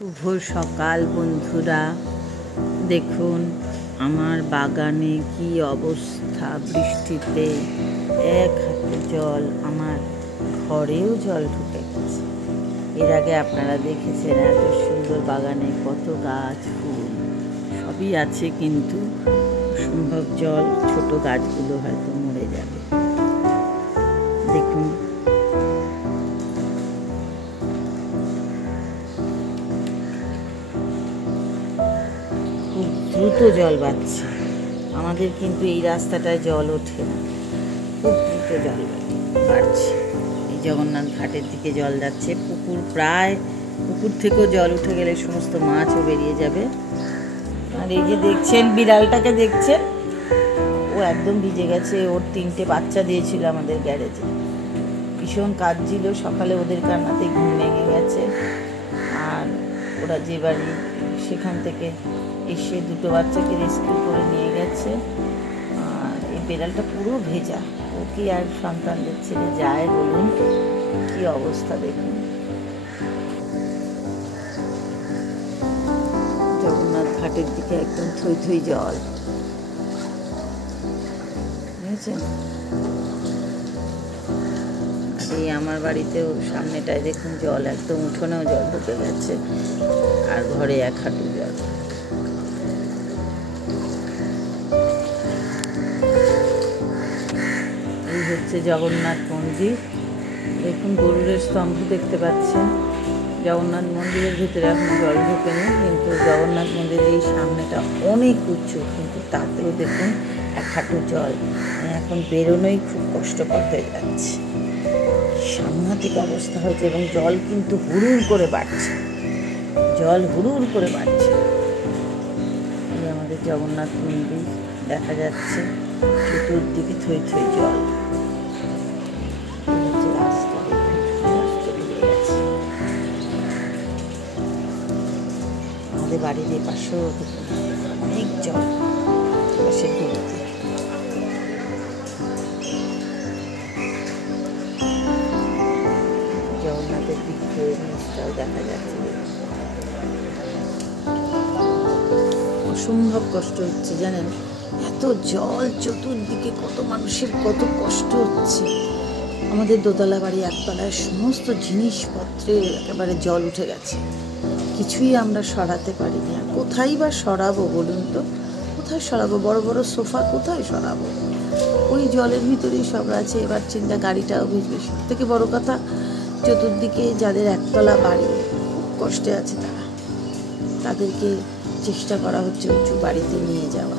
শুভ সকাল বন্ধুরা, দেখুন আমার বাগানে কি অবস্থা। বৃষ্টিতে এক হাঁটু জল, আমার ঘরেও জল ঢুকে গেছে। এর আগে আপনারা দেখেছেন এত সুন্দর বাগানে কত গাছ ফুল সবই আছে, কিন্তু সম্ভব জল ছোট গাছগুলো হয়তো মরে যাবে। দেখুন খুব দ্রুত জল বাড়ছে আমাদের, কিন্তু এই রাস্তাটায় জল ওঠে না, খুব দ্রুত জল বাড়ছে। এই জগন্নাথ ঘাটের দিকে জল যাচ্ছে, পুকুর থেকেও জল উঠে গেলে সমস্ত মাছও বেরিয়ে যাবে। আর এই যে দেখছেন বিড়ালটাকে দেখছেন, ও একদম ভিজে গেছে। ওর 3টে বাচ্চা দিয়েছিল আমাদের গ্যারেজে, ভীষণ কাঁদছিল। সকালে ওদের কান্নাতে ঘুম ভেঙে গেছে, আর ওরা যে বাড়ি সেখান থেকে এসে 2টো বাচ্চাকে রেস্কিউ করে নিয়ে গেছে। আর এই বিড়ালটা পুরো ভেজা, ও কি আর সন্তানদের ছেড়ে যায় বলুন? কি অবস্থা দেখুন। জগন্নাথ ঘাটের দিকে একদম থই থই জল, বুঝেছেন? আর এই আমার বাড়িতেও সামনেটায় দেখুন জল, একদম উঠোনেও জল ঢুকে গেছে, আর ঘরে 1 হাঁটু জল। এই হচ্ছে জগন্নাথ মন্দির। দেখুন গরুরের স্তম্ভ দেখতে পাচ্ছেন। জগন্নাথ মন্দিরের ভিতরে এখনো জল ঢোকেনি, কিন্তু জগন্নাথ মন্দিরের এই সামনেটা অনেক উঁচু, কিন্তু তাতেও দেখুন 1 হাঁটু জল। এখন বেরোনোই খুব কষ্টকর হয়ে যাচ্ছে, সাংঘাতিক অবস্থা হয়েছে। এবং জল কিন্তু হুড়ুর করে বাড়ছে, এই আমাদের জগন্নাথ মন্দির দেখা যাচ্ছে, চতুর্দিকে থই থই জল। আমাদের বাড়ির এই পাশেও অনেক জল, পাশে ঘুরতে। জগন্নাথের দিক থেকে জিনিসটাও দেখা যাচ্ছে। অসম্ভব কষ্ট হচ্ছে জানেন, এত জল চতুর্দিকে, কত মানুষের কত কষ্ট হচ্ছে। আমাদের দোতলা বাড়ি, 1তলায় সমস্ত জিনিসপত্রে একেবারে জল উঠে গেছে, কিছুই আমরা সরাতে পারি না। কোথায় বা সরাবো বলুন তো? কোথায় সরাবো? বড় বড় সোফা কোথায় সরাবো? ওই জলের ভিতরেই সব আছে। এবার চিন্তা, গাড়িটাও ভিজবে। সব থেকে বড় কথা, চতুর্দিকে যাদের 1তলা বাড়ি, খুব কষ্টে আছে তাদেরকে চেষ্টা করা হচ্ছে উঁচু বাড়িতে নিয়ে যাওয়া।